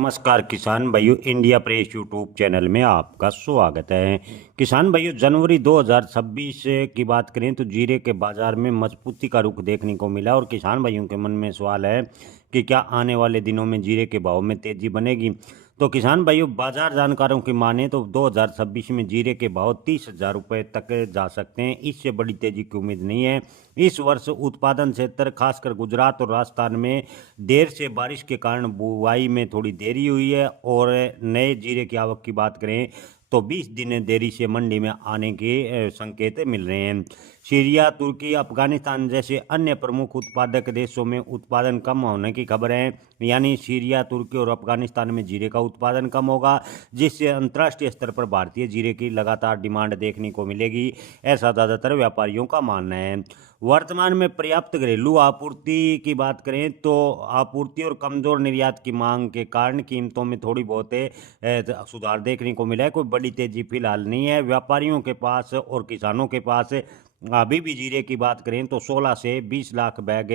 नमस्कार किसान भाइयों, इंडिया प्रेस यूट्यूब चैनल में आपका स्वागत है। किसान भाइयों, जनवरी 2026 की बात करें तो जीरे के बाजार में मजबूती का रुख देखने को मिला और किसान भाइयों के मन में सवाल है कि क्या आने वाले दिनों में जीरे के भाव में तेजी बनेगी। तो किसान भाइयों, बाजार जानकारों की माने तो 2026 में जीरे के भाव 30,000 रुपये तक जा सकते हैं। इससे बड़ी तेजी की उम्मीद नहीं है। इस वर्ष उत्पादन क्षेत्र खासकर गुजरात और राजस्थान में देर से बारिश के कारण बुआई में थोड़ी देरी हुई है और नए जीरे की आवक की बात करें तो 20 दिन देरी से मंडी में आने के संकेत मिल रहे हैं। सीरिया, तुर्की, अफगानिस्तान जैसे अन्य प्रमुख उत्पादक देशों में उत्पादन कम होने की खबर है। यानी सीरिया, तुर्की और अफगानिस्तान में जीरे का उत्पादन कम होगा, जिससे अंतर्राष्ट्रीय स्तर पर भारतीय जीरे की लगातार डिमांड देखने को मिलेगी, ऐसा ज़्यादातर व्यापारियों का मानना है। वर्तमान में पर्याप्त घरेलू आपूर्ति की बात करें तो आपूर्ति और कमज़ोर निर्यात की मांग के कारण कीमतों में थोड़ी बहुत सुधार देखने को मिला है। कोई बड़ी तेजी फिलहाल नहीं है। व्यापारियों के पास और किसानों के पास अभी भी जीरे की बात करें तो 16 से 20 लाख बैग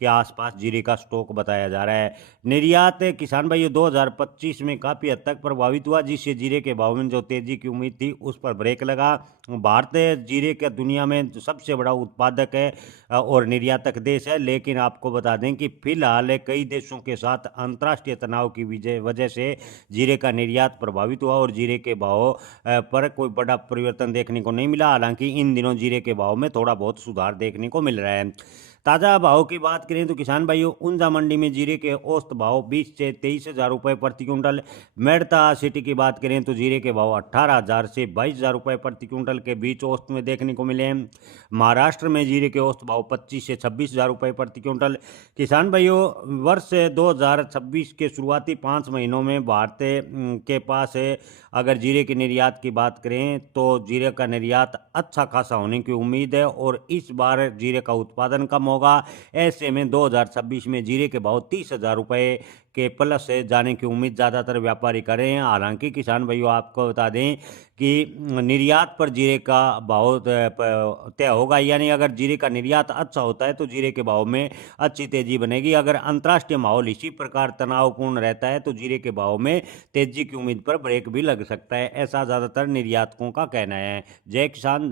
के आसपास जीरे का स्टॉक बताया जा रहा है। निर्यात किसान भाइयों 2025 में काफ़ी हद तक प्रभावित हुआ, जिससे जीरे के भाव में जो तेजी की उम्मीद थी उस पर ब्रेक लगा। भारत जीरे का दुनिया में सबसे बड़ा उत्पादक है और निर्यातक देश है, लेकिन आपको बता दें कि फिलहाल कई देशों के साथ अंतर्राष्ट्रीय तनाव की वजह से जीरे का निर्यात प्रभावित हुआ और जीरे के भाव पर कोई बड़ा परिवर्तन देखने को नहीं मिला। हालांकि इन दिनों जीरे के भाव में थोड़ा बहुत सुधार देखने को मिल रहा है। ताज़ा भाव की बात करें तो किसान भाइयों, ऊंझा मंडी में जीरे के औसत भाव 20 से 23,000 रुपये प्रति क्विंटल। मेड़ता सिटी की बात करें तो जीरे के भाव 18,000 से 22,000 रुपये प्रति क्विंटल के बीच औसत में देखने को मिले हैं। महाराष्ट्र में जीरे के औसत भाव 25 से 26,000 रुपये प्रति क्विंटल। किसान भाइयों, वर्ष 2026 के शुरुआती 5 महीनों में भारत के पास अगर जीरे के निर्यात की बात करें तो जीरे का निर्यात अच्छा खासा होने की उम्मीद है और इस बार जीरे का उत्पादन कम होगा। ऐसे में 2026 में जीरे के भाव 30,000 रुपये के प्लस से जाने की उम्मीद ज़्यादातर व्यापारी कर रहे हैं। हालांकि किसान भाइयों, आपको बता दें कि निर्यात पर जीरे का भाव तय होगा। यानी अगर जीरे का निर्यात अच्छा होता है तो जीरे के भाव में अच्छी तेजी बनेगी। अगर अंतर्राष्ट्रीय माहौल इसी प्रकार तनावपूर्ण रहता है तो जीरे के भाव में तेजी की उम्मीद पर ब्रेक भी लग सकता है, ऐसा ज़्यादातर निर्यातकों का कहना है। जय किसान।